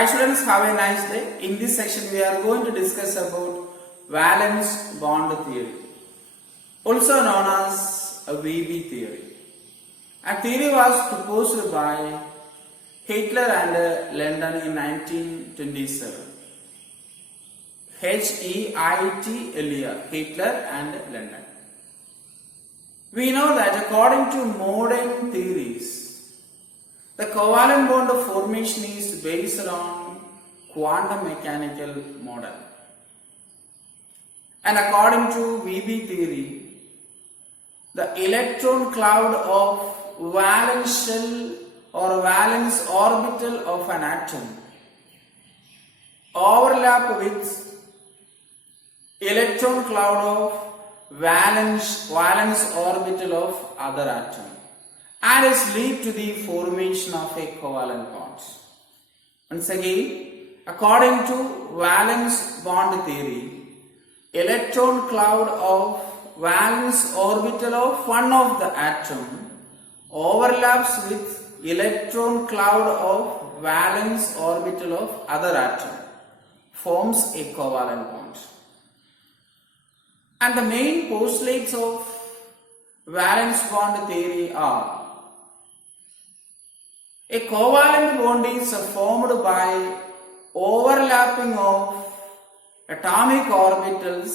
Hi students, have a nice day. In this section we are going to discuss about valence bond theory, also known as a VB theory. A theory was proposed by Hitler and London in 1927. H-E-I-T-L-E-R, Hitler and London. We know that according to modern theories, the covalent bond formation is based on quantum mechanical model. And according to VB theory, the electron cloud of valence shell or valence orbital of an atom overlap with electron cloud of valence orbital of other atom, and is lead to the formation of a covalent bond. Once again, according to valence bond theory, electron cloud of valence orbital of one of the atom overlaps with electron cloud of valence orbital of other atom, forms a covalent bond. And the main postulates of valence bond theory are: a covalent bond is formed by overlapping of atomic orbitals,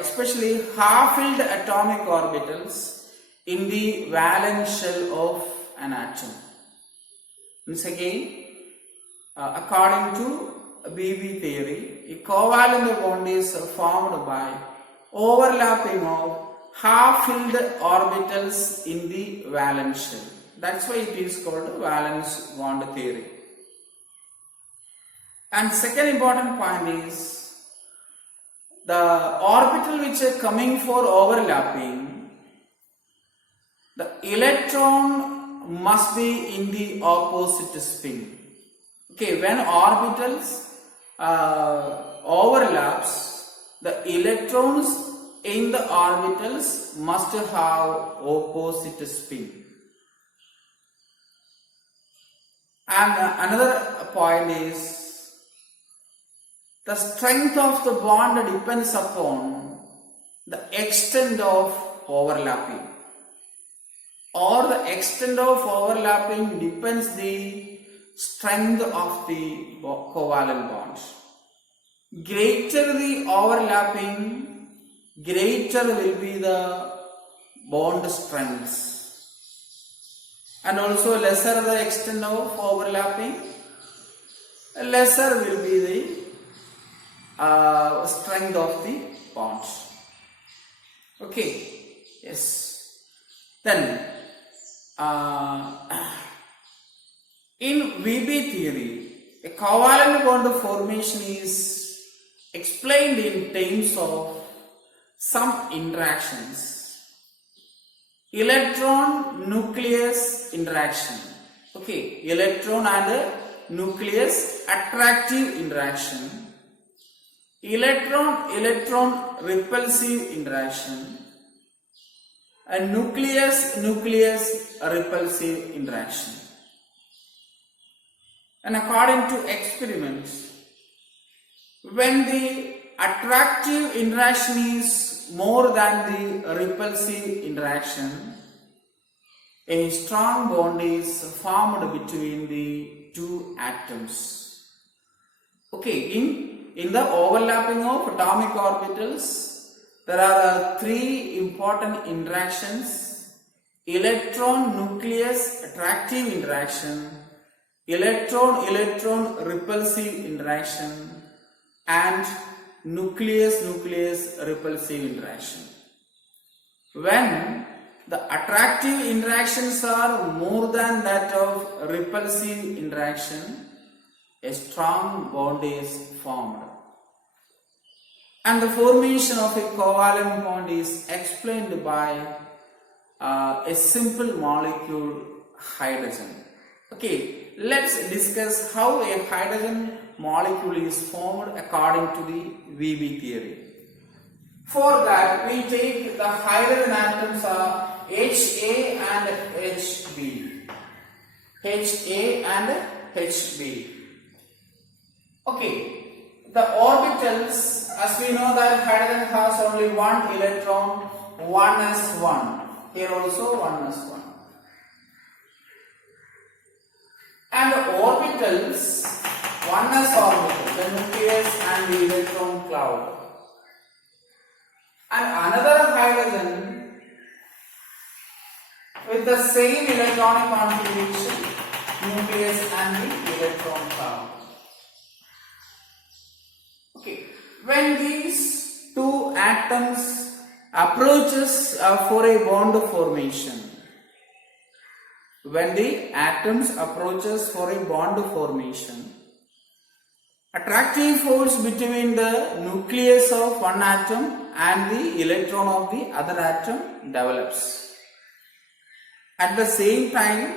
especially half-filled atomic orbitals in the valence shell of an atom. Once again, according to VB theory, a covalent bond is formed by overlapping of half-filled orbitals in the valence shell. That's why it is called valence bond theory. And second important point is, the orbital which are coming for overlapping, the electron must be in the opposite spin. Okay, when orbitals overlaps, the electrons in the orbitals must have opposite spin. And another point is, the strength of the bond depends upon the extent of overlapping, or the extent of overlapping depends the strength of the covalent bond. Greater the overlapping, greater will be the bond strength. And also lesser the extent of overlapping, lesser will be the strength of the bond. Okay, yes. Then in VB theory, a covalent bond formation is explained in terms of some interactions. Electron nucleus interaction. Okay, electron and nucleus attractive interaction. Electron repulsive interaction. And nucleus repulsive interaction. And according to experiments, when the attractive interaction is more than the repulsive interaction, a strong bond is formed between the two atoms. Okay, in the overlapping of atomic orbitals, there are three important interactions: electron nucleus attractive interaction, electron repulsive interaction, and nucleus repulsive interaction. When the attractive interactions are more than that of repulsive interaction, a strong bond is formed. And the formation of a covalent bond is explained by a simple molecule, hydrogen. Okay, let's discuss how a hydrogen molecule is formed according to the VB theory. For that, we take the hydrogen atoms are HA and HB. HA and HB. Okay, the orbitals, as we know that hydrogen has only one electron, 1s1. Here also 1s1. And the orbitals, 1s orbital, the nucleus and the electron cloud. And another hydrogen with the same electronic configuration, nucleus and the electron cloud. Okay, when these two atoms approaches for a bond formation, when the atoms approaches for a bond formation, attractive force between the nucleus of one atom and the electron of the other atom develops. At the same time,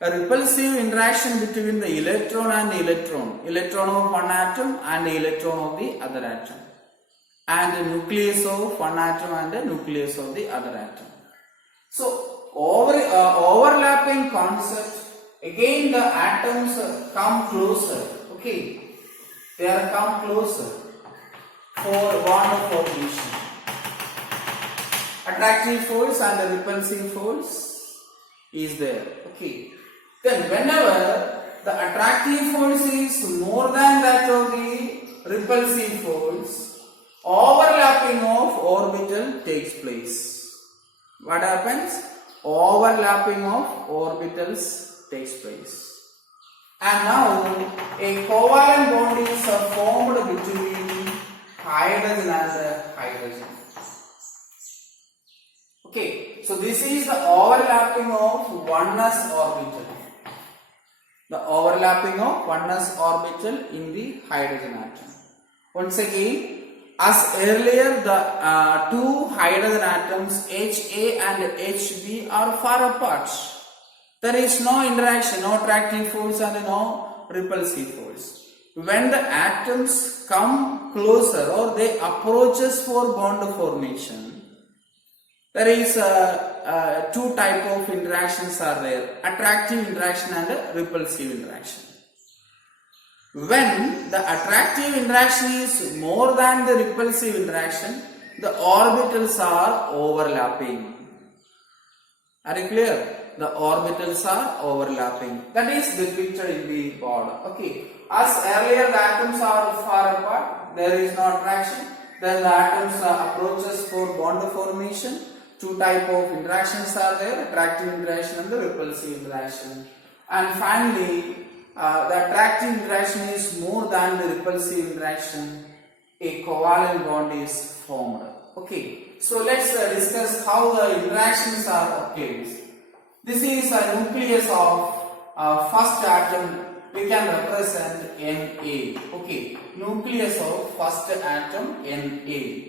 a repulsive interaction between the electron and the electron of one atom and the electron of the other atom, and the nucleus of one atom and the nucleus of the other atom. So, overlapping concept, again the atoms come closer, okay, they are come closer for bond formation. Attractive force and the repulsive force is there, okay. Then whenever the attractive force is more than that of the repulsive force, overlapping of orbital takes place. What happens? Overlapping of orbitals takes place. And now a covalent bond is formed between hydrogen and hydrogen. Okay, so this is the overlapping of 1s orbital. The overlapping of 1s orbital in the hydrogen atom. Once again, as earlier the two hydrogen atoms HA and HB are far apart. There is no interaction, no attractive force and no repulsive force. When the atoms come closer or they approaches for bond formation, there is two type of interactions are there, attractive interaction and repulsive interaction. When the attractive interaction is more than the repulsive interaction, the orbitals are overlapping. Are you clear? The orbitals are overlapping. That is depicted in the board. Okay. As earlier the atoms are far apart, there is no attraction. Then the atoms approaches for bond formation. Two type of interactions are there, attractive interaction and the repulsive interaction. And finally, the attractive interaction is more than the repulsive interaction, a covalent bond is formed. Okay, so let's discuss how the interactions are obtained. This is a nucleus of first atom, we can represent Na. Okay, nucleus of first atom Na.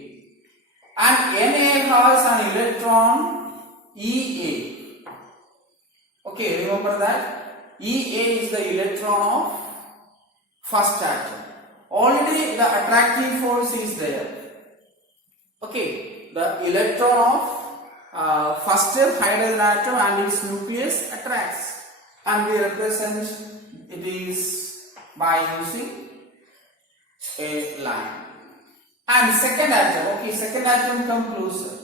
And Na has an electron Ea. Okay, remember that? Ea is the electron of first atom. Already the attractive force is there. Okay, the electron of first hydrogen atom and its nucleus attracts. And we represent it is by using a line. And second atom, okay, second atom come closer.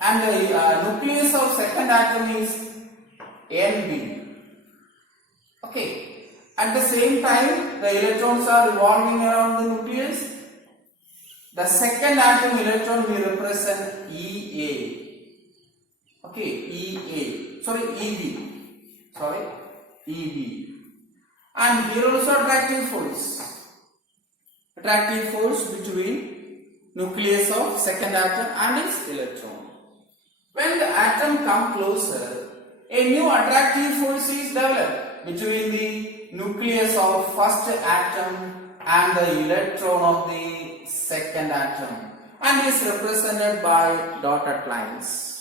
And the nucleus of second atom is Nb. Okay, at the same time the electrons are revolving around the nucleus. The second atom electron we represent Ea. Okay, Ea. Sorry, Eb. Sorry, Eb. And here also attractive force. Attractive force between nucleus of second atom and its electron. When the atom come closer, a new attractive force is developed between the nucleus of first atom and the electron of the second atom, and is represented by dotted lines.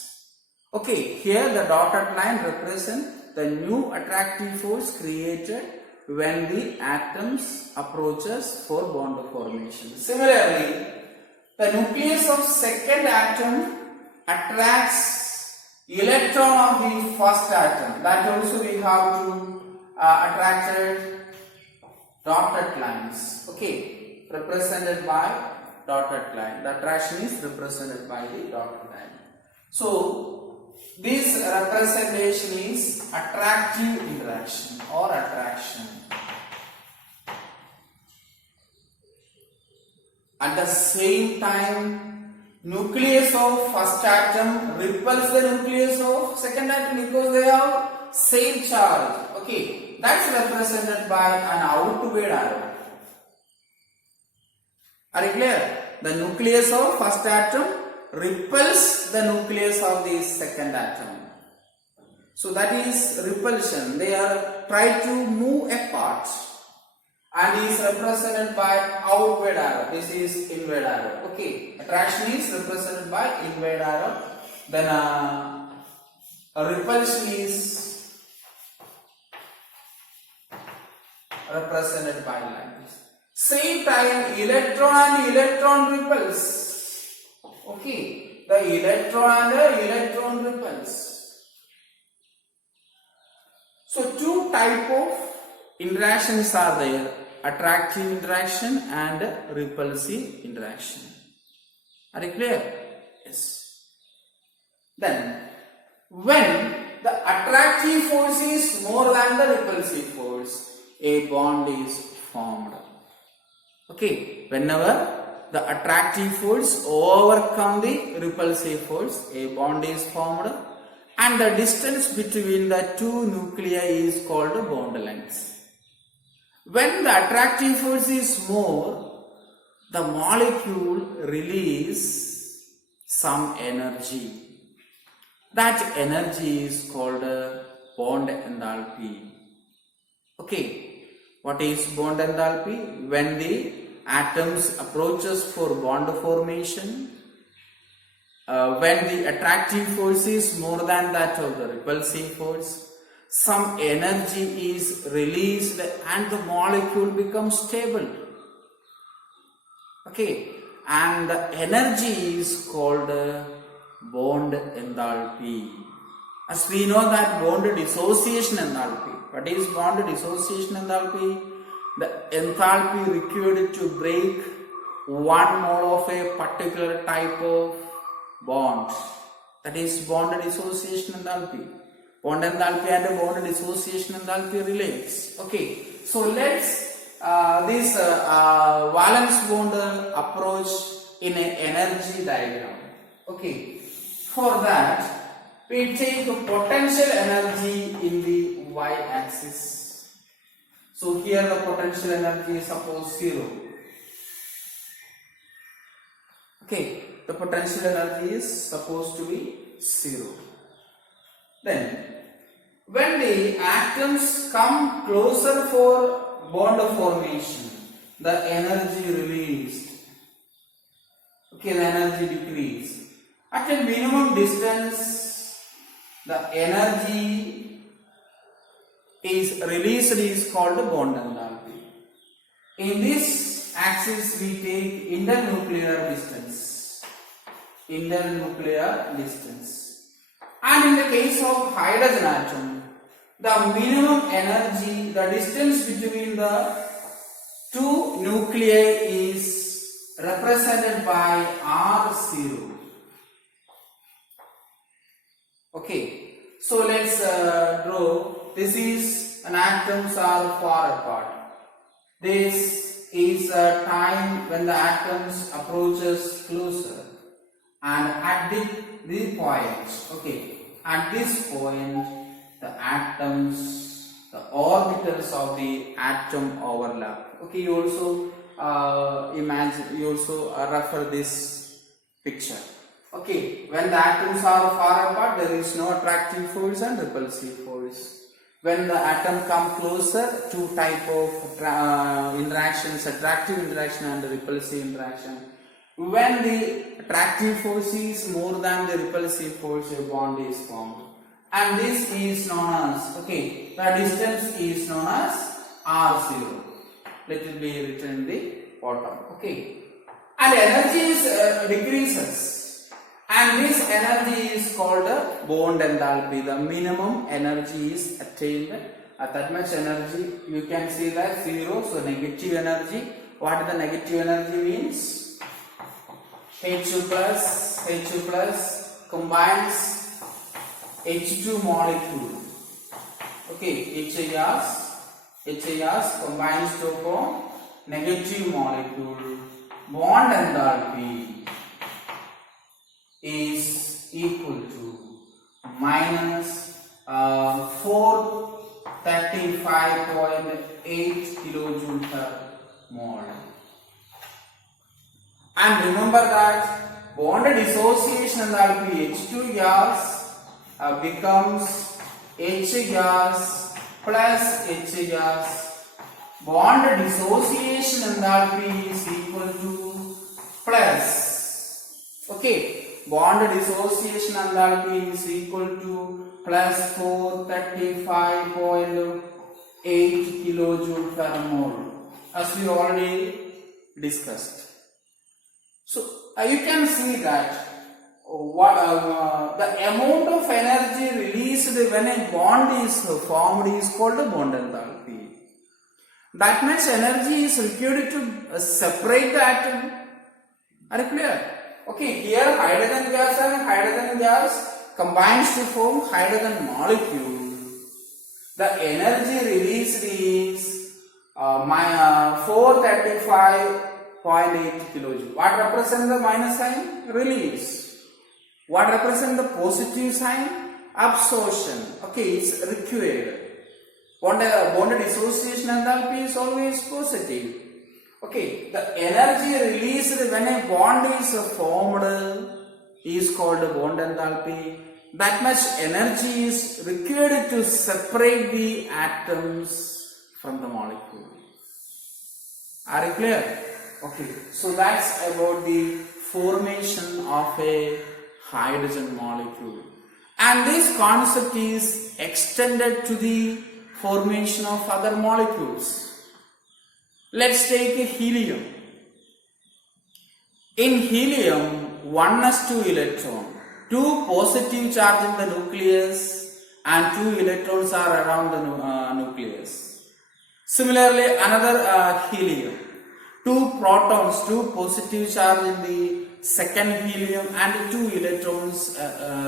Okay, here the dotted line represents the new attractive force created when the atoms approaches for bond formation. Similarly, the nucleus of second atom attracts electron of the first atom. That also we have to attracted dotted lines. Okay, represented by dotted line. The attraction is represented by the dotted line. So this representation is attractive interaction or attraction. At the same time, nucleus of first atom repels the nucleus of second atom because they have same charge. Okay, that's represented by an outward arrow. Are you clear? The nucleus of first atom repels the nucleus of the second atom. So that is repulsion. They are try to move apart, and is represented by outward arrow. This is inward arrow. Okay, attraction is represented by inward arrow. Then a repulsion is represented by like this. Same time, electron and electron repels. Okay, the electron and the electron repels. So two type of interactions are there: attractive interaction and repulsive interaction. Are you clear? Yes. Then, when the attractive force is more than the repulsive force, a bond is formed. Okay, whenever the attractive force overcome the repulsive force, a bond is formed, and the distance between the two nuclei is called bond length. When the attractive force is more, the molecule release some energy. That energy is called bond enthalpy. Okay, what is bond enthalpy? When the atoms approaches for bond formation, when the attractive force is more than that of the repulsive force, some energy is released and the molecule becomes stable. Okay, and the energy is called bond enthalpy. As we know that bond dissociation enthalpy. What is bond dissociation enthalpy? The enthalpy required to break one mole of a particular type of bond. That is bond dissociation enthalpy. Bond enthalpy and bond dissociation enthalpy relates. Okay, so let's this valence bond approach in an energy diagram. Okay, for that we take potential energy in the y-axis. So here the potential energy is suppose 0. Okay, the potential energy is supposed to be 0. Then, when the atoms come closer for bond formation, the energy released. Okay, the energy decreased. At a minimum distance, the energy is released is called bond enthalpy. In this axis, we take internuclear distance. Internuclear distance. And in the case of hydrogen atom, the minimum energy, the distance between the two nuclei is represented by R0. Okay, so let's draw. This is an atoms are far apart. This is a time when the atoms approaches closer, and at the point, okay, at this point, the atoms, the orbitals of the atom overlap. Okay, you also imagine, you also refer this picture. Okay, when the atoms are far apart, there is no attractive force and repulsive force. When the atom come closer, two type of interactions, attractive interaction and repulsive interaction. When the attractive force is more than the repulsive force, a bond is formed. And this is known as, okay, the distance is known as R0. Let it be written in the bottom. Okay. And energy is decreases. And this energy is called bond enthalpy. The minimum energy is attained At that much energy, you can see that 0, so negative energy. What the negative energy means? H2 plus combines H2 molecule. Okay, HIRs combines to form negative molecule. Bond enthalpy is equal to minus 435.8 kilojoule per mole. And remember that bond dissociation enthalpy H2 gas becomes H gas plus H gas. Bond dissociation enthalpy is equal to plus. Okay, bond dissociation enthalpy is equal to plus 435.8 kilojoule per mole, as we already discussed. So you can see that the amount of energy released when a bond is formed is called bond enthalpy. That much energy is required to separate the atom. Are you clear? Okay, here hydrogen gas and hydrogen gas combines to form hydrogen molecule. The energy released is 435.8 kilojoule. What represents the minus sign? Release. What represents the positive sign? Absorption. Okay, it's required. Bond dissociation enthalpy is always positive. Okay, the energy released when a bond is formed is called bond enthalpy. That much energy is required to separate the atoms from the molecule. Are you clear? Okay, so that's about the formation of a hydrogen molecule. And this concept is extended to the formation of other molecules. Let's take helium. In helium, 1s2 electron, 2 positive charge in the nucleus and 2 electrons are around the nucleus. Similarly, another helium, 2 protons, 2 positive charge in the second helium and 2 electrons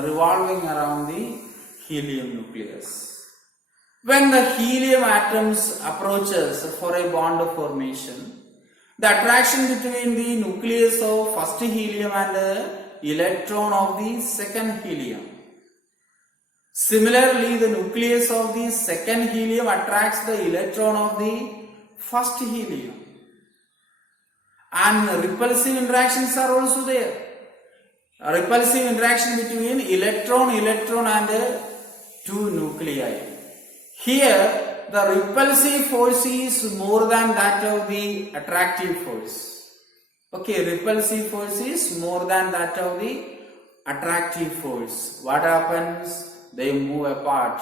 revolving around the helium nucleus. When the helium atoms approaches for a bond formation, the attraction between the nucleus of first helium and the electron of the second helium. Similarly, the nucleus of the second helium attracts the electron of the first helium. And repulsive interactions are also there. A repulsive interaction between electron and 2 nuclei. Here, the repulsive force is more than that of the attractive force. Okay, repulsive force is more than that of the attractive force. What happens? They move apart.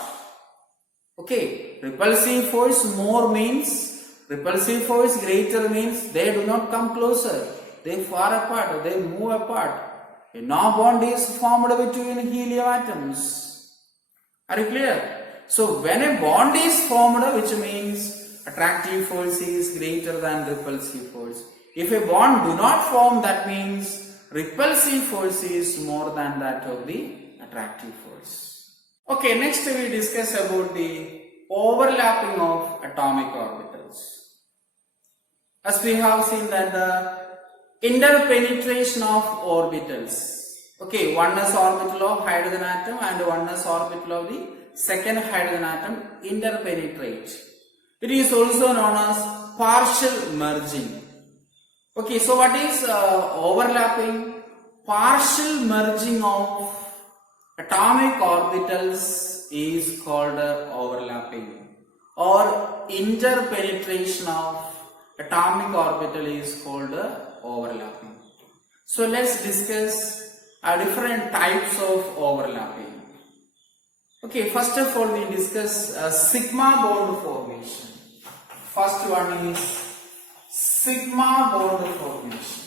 Okay, repulsive force more means, repulsive force greater means they do not come closer. They far apart, they move apart. A no bond is formed between helium atoms. Are you clear? So when a bond is formed, which means attractive force is greater than repulsive force. If a bond do not form, that means repulsive force is more than that of the attractive force. Okay, next we discuss about the overlapping of atomic orbitals. As we have seen that the interpenetration of orbitals. Okay, 1s orbital of hydrogen atom and 1s orbital of the second hydrogen atom interpenetrate. It is also known as partial merging. Okay, so what is overlapping? Partial merging of atomic orbitals is called overlapping, or interpenetration of atomic orbital is called overlapping. So let's discuss different types of overlapping. Okay, first of all we discuss sigma bond formation. First one is sigma bond formation.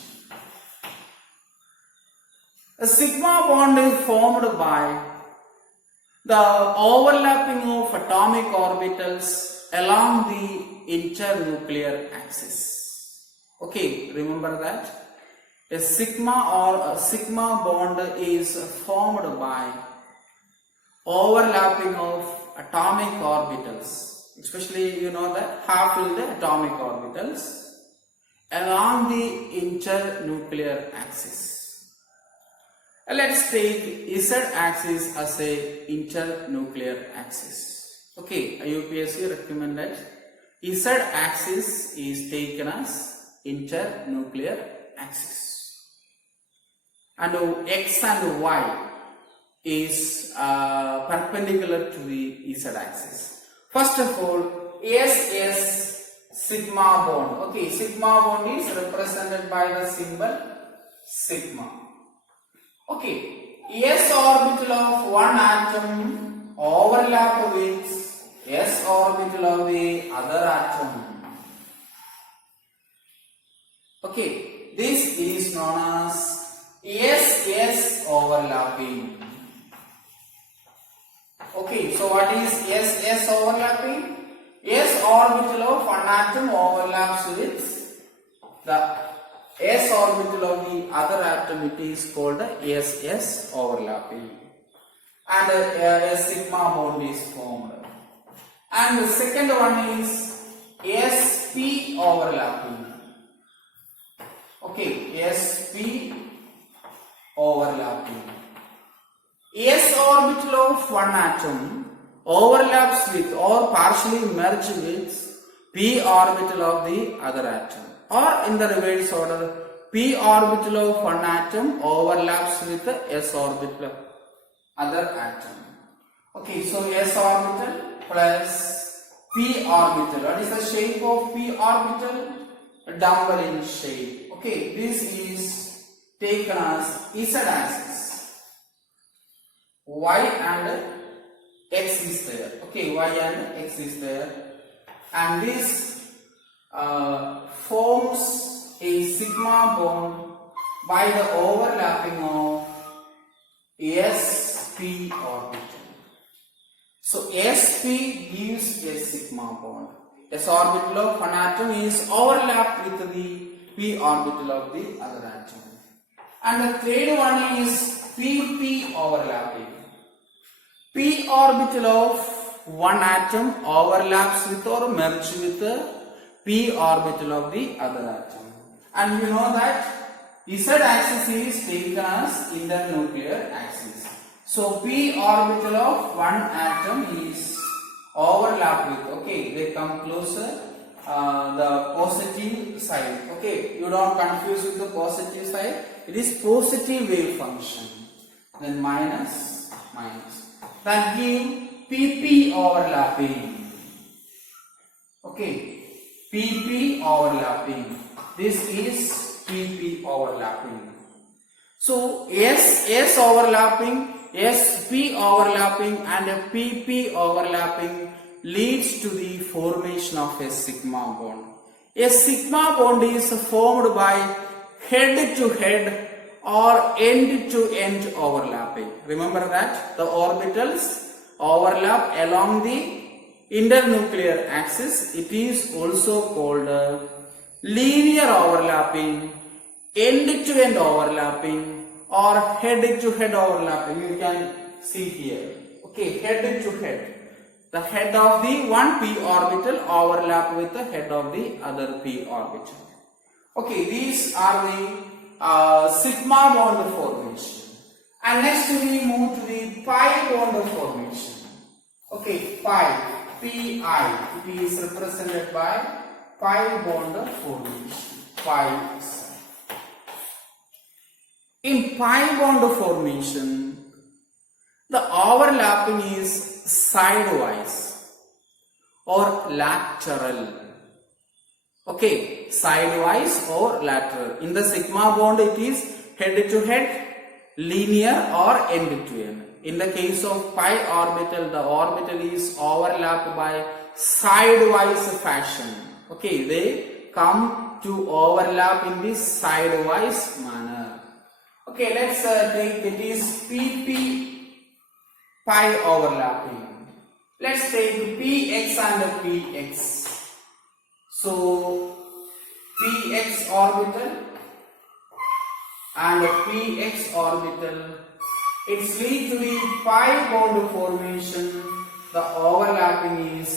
A sigma bond is formed by The overlapping of atomic orbitals along the internuclear axis. Okay, remember that a sigma or a sigma bond is formed by overlapping of atomic orbitals, especially you know the half-filled atomic orbitals along the internuclear axis. Let's take Z axis as a internuclear axis. Okay, UPSC recommended Z axis is taken as internuclear axis, and X and Y is perpendicular to the Z axis. First of all, S sigma bond. Okay, sigma bond is represented by the symbol sigma. Okay, S orbital of one atom overlap with S orbital of the other atom. Okay, this is known as S overlapping. Okay, so what is S overlapping? S orbital of one atom overlaps with the S orbital of the other atom. It is called SS overlapping, and a sigma bond is formed. And the second one is SP overlapping. Okay, SP overlapping. S orbital of one atom overlaps with or partially merge with P orbital of the other atom, or in the reverse order, P orbital of one atom overlaps with the S orbital of other atom. Okay, so S orbital plus P orbital. What is the shape of P orbital? A dumbbell shape. Okay, this is taken as Z axis. Y and X is there. Okay, Y and X is there, and this forms a sigma bond by the overlapping of SP orbital. So SP gives a sigma bond. S orbital of one atom is overlapped with the P orbital of the other atom. And the third one is PP overlapping. P orbital of one atom overlaps with or merges with the P orbital of the other atom. And you know that Z axis is taken as internuclear axis. So P orbital of one atom is overlapped with, okay, they come closer, the positive side. Okay, you don't confuse with the positive side. It is positive wave function. Then minus. Then give PP overlapping. Okay, PP overlapping. This is PP overlapping. So S overlapping, SP overlapping, and PP overlapping leads to the formation of a sigma bond. A sigma bond is formed by head to head or end to end overlapping. Remember that the orbitals overlap along the internuclear axis. It is also called linear overlapping, end to end overlapping, or head to head overlapping. You can see here. Okay, head to head. The head of the one P orbital overlap with the head of the other P orbital. Okay, these are the sigma bond formation. And next we move to the pi bond formation. Okay, pi, Pi. It is represented by pi bond formation. Pi. In pi bond formation, the overlapping is sidewise or lateral. Okay, sidewise or lateral. In the sigma bond, it is head to head, linear or end to end. In the case of pi orbital, the orbital is overlapped by sidewise fashion. Okay, they come to overlap in this sidewise manner. Okay, let's take it is PP pi overlapping. Let's take px and px. So px orbital and px orbital, it's lead to the pi bond formation. The overlapping is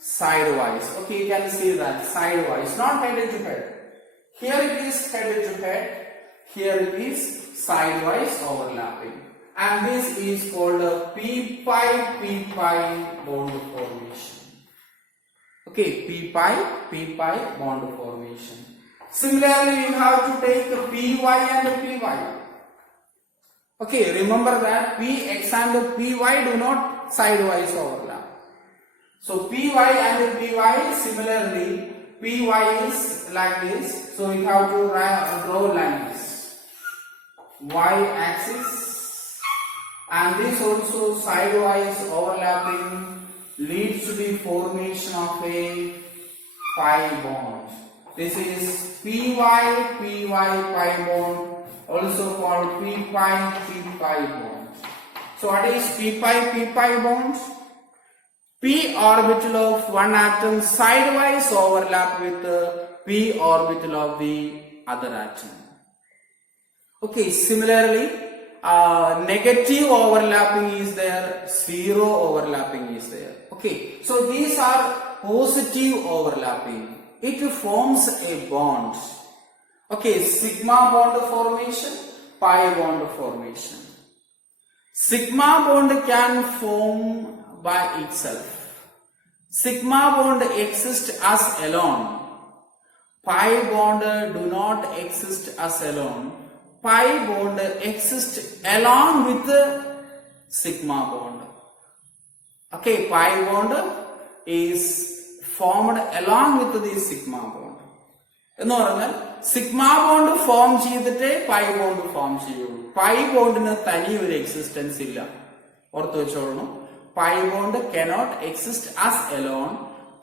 sidewise. Okay, you can see that sidewise, not head to head. Here it is head to head, here it is sidewise overlapping, and this is called a p-pi bond formation. Okay, p-pi bond formation. Similarly, we have to take py and py. Okay, remember that px and py do not sidewise overlap. So py and py, similarly py is like this. So we have to draw lines, y axis, and this also sidewise overlapping leads to the formation of a pi bond. This is py pi bond, also called p-pi bond. So what is p-pi bond? P orbital of one atom sidewise overlap with the p orbital of the other atom. Okay, similarly, negative overlapping is there, zero overlapping is there. Okay, so these are positive overlapping. It forms a bond. Okay, sigma bond formation, pi bond formation. Sigma bond can form by itself. Sigma bond exists as alone. Pi bond do not exist as alone. Pi bond exists along with the sigma bond. Okay, pi bond is formed along with the sigma bond. എന്ന് പറഞ്ഞാൽ sigma bond form ചെയ്തിട്ട് pi bond form ചെയ്യുള്ളൂ. Pi ബോണ്ടിന് തനി ഒരു existence ഇല്ല, ഓർത്ത് വെച്ചോളണം. Pi bond cannot exist as alone.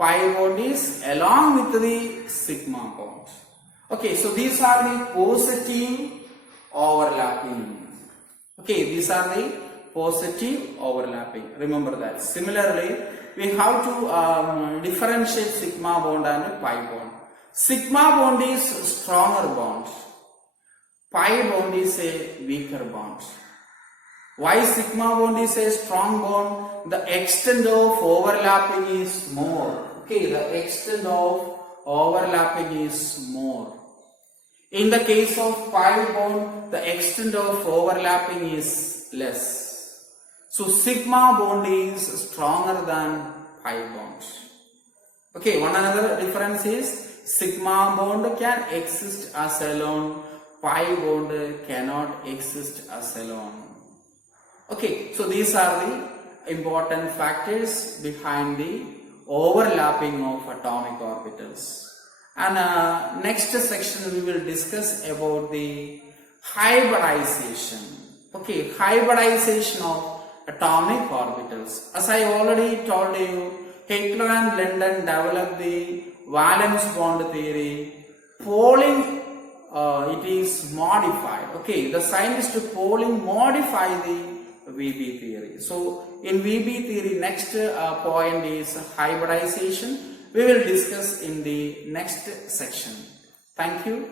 Pi bond is along with the sigma bond. Okay, so these are the positive overlapping. Okay, these are the positive overlapping. Remember that. Similarly, we have to differentiate sigma bond and pi bond. Sigma bond is stronger bond. Pi bond is a weaker bond. Why sigma bond is a strong bond? The extent of overlapping is more. Okay, the extent of overlapping is more. In the case of pi bond, the extent of overlapping is less. So sigma bond is stronger than pi bond. Okay, one another difference is sigma bond can exist as alone, pi bond cannot exist as alone. Okay, so these are the important factors behind the overlapping of atomic orbitals. And next section we will discuss about the hybridization. Okay, hybridization of atomic orbitals. As I already told you, Hitler and London developed the valence bond theory. Pauling it is modified. Okay, the scientist Pauling modified the VB theory. So in VB theory, next point is hybridization. We will discuss in the next section. Thank you.